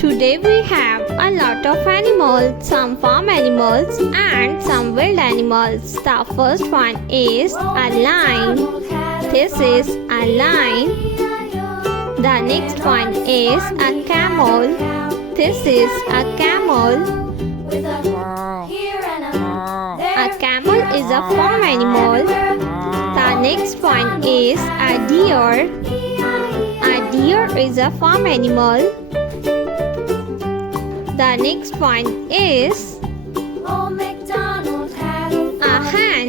Today we have a lot of animals, some farm animals and some wild animals. The first one is a lion. This is a lion. The next one is a camel. This is a camel. A camel is a farm animal. The next one is a deer. A deer is a farm animal. The next one is Old MacDonald had a hen.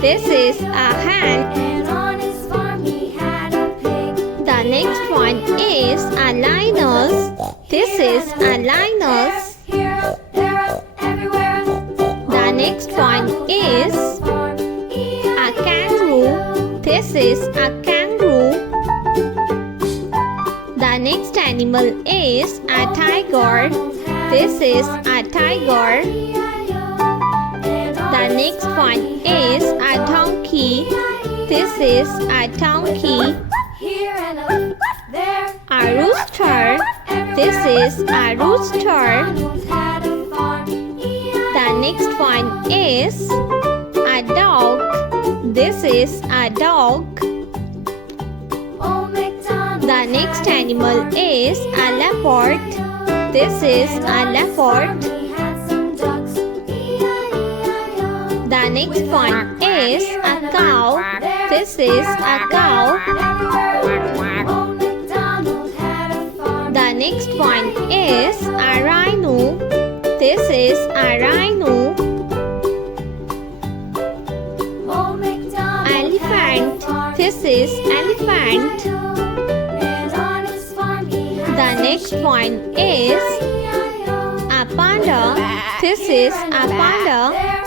This is a hen. and on his farm he had a pig. The next one is a lioness. This is a lioness. Here, there, everywhere. The next one is a kangaroo. This is a kangaroo. The next animal is a tiger. This is a tiger. The next one is a donkey. This is a donkey. Here and up there. A rooster. This is a rooster. Had a farm. The next one is a dog. This is a dog. Old MacDonald The next animal is a leopard. This is a leopard. he had some ducks. E-I-E-I-O. The next one is a cow. This is a cow. Old MacDonald had a farm. The next one is a rhino. This is a rhino. Old MacDonald Elephant. This is elephant. and on his farm he had The next one is E-I-E-I-O. a panda. This is a panda. There